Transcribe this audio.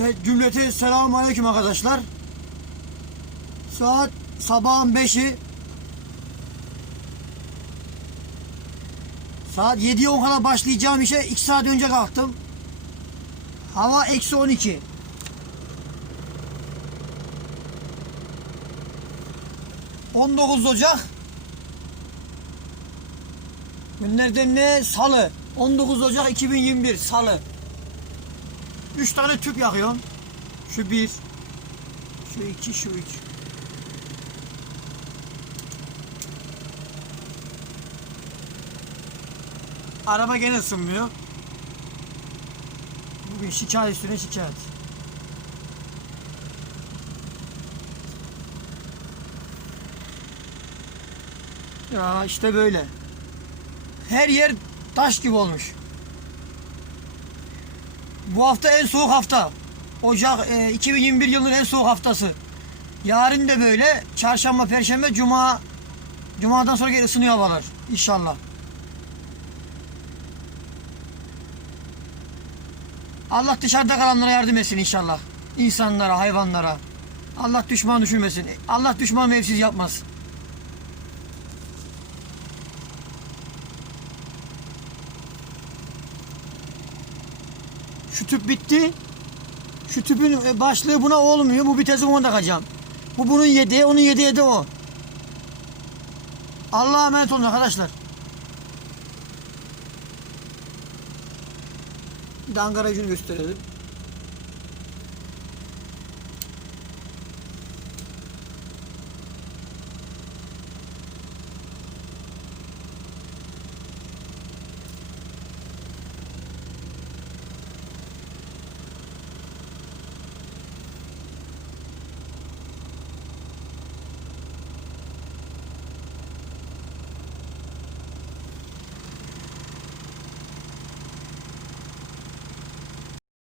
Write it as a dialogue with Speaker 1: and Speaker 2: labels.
Speaker 1: Evet cümlete selamun aleyküm arkadaşlar. Saat sabahın 5'i. Saat 7'ye 10 kadar başlayacağım işe 2 saat önce kalktım. Hava eksi 12. ...19 Ocak... ...günlerden ne? Salı... ...19 Ocak 2021 Salı... Üç tane tüp yakıyorum. Şu bir. Şu iki, şu üç. Araba gene ısınmıyor. Bugün şikayet üstüne şikayet. Ya işte böyle. Her yer taş gibi olmuş. Bu hafta en soğuk hafta. Ocak e, 2021 yılının en soğuk haftası. Yarın da böyle. Çarşamba, perşembe, cuma. Cumadan sonra gene ısınıyor havalar. İnşallah. Allah dışarıda kalanlara yardım etsin inşallah. İnsanlara, hayvanlara. Allah düşman düşürmesin. Allah düşman mevsiz yapmaz. Şu tüp bitti. Şu tüpün e, başlığı buna olmuyor. Bu vitesi ona takacağım. Bu bunun yediği, onun yediği de o. Allah'a emanet olun arkadaşlar. Bir de Ankara gösterelim.